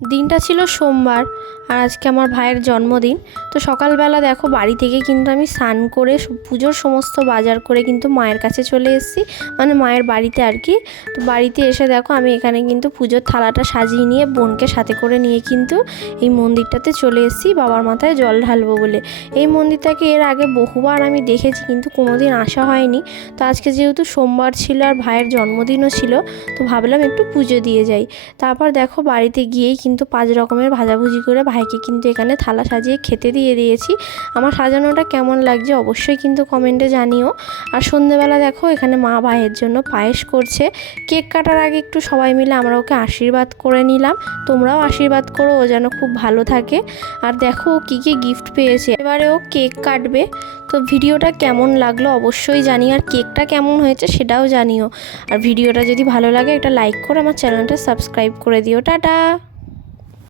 দিনটা ছিল সোমবার আর আজকে আমার ভাইয়ের জন্মদিন। তো সকালবেলা দেখো বাড়ি থেকে কিন্তু আমি স্নান করে পুজোর সমস্ত বাজার করে কিন্তু মায়ের কাছে চলে এসেছি, মানে মায়ের বাড়িতে আর কি। তো বাড়িতে এসে দেখো আমি এখানে কিন্তু পুজোর থালাটা সাজিয়ে নিয়ে বোনকে সাথে করে নিয়ে কিন্তু এই মন্দিরটাতে চলে এসেছি বাবার মাথায় জল ঢালবো বলে। এই মন্দিরটাকে এর আগে বহুবার আমি দেখেছি কিন্তু কোনোদিন আসা হয়নি। তো আজকে যেহেতু সোমবার ছিল আর ভাইয়ের জন্মদিনও ছিল, তো ভাবলাম একটু পুজো দিয়ে যাই। তারপর দেখো বাড়িতে গিয়েই কিন্তু 5 রকমের ভাজাভুজি করে ভাইকে কিন্তু এখানে থালা সাজিয়ে খেতে দিয়ে দিয়েছি। আমার সাজানোটা কেমন লাগছে অবশ্যই কিন্তু কমেন্টে জানিও। আর সন্ধ্যেবেলা দেখো এখানে মা ভাইয়ের জন্য পায়েস করছে। কেক কাটার আগে একটু সবাই মিলে আমরা ওকে আশীর্বাদ করে নিলাম। তোমরাও আশীর্বাদ করো ও যেন খুব ভালো থাকে। আর দেখো ও কী কী গিফট পেয়েছে, এবারে ও কেক কাটবে। তো ভিডিওটা কেমন লাগলো অবশ্যই জানিও, আর কেকটা কেমন হয়েছে সেটাও জানিও। আর ভিডিওটা যদি ভালো লাগে একটা লাইক করে আমার চ্যানেলটা সাবস্ক্রাইব করে দিও। টাটা।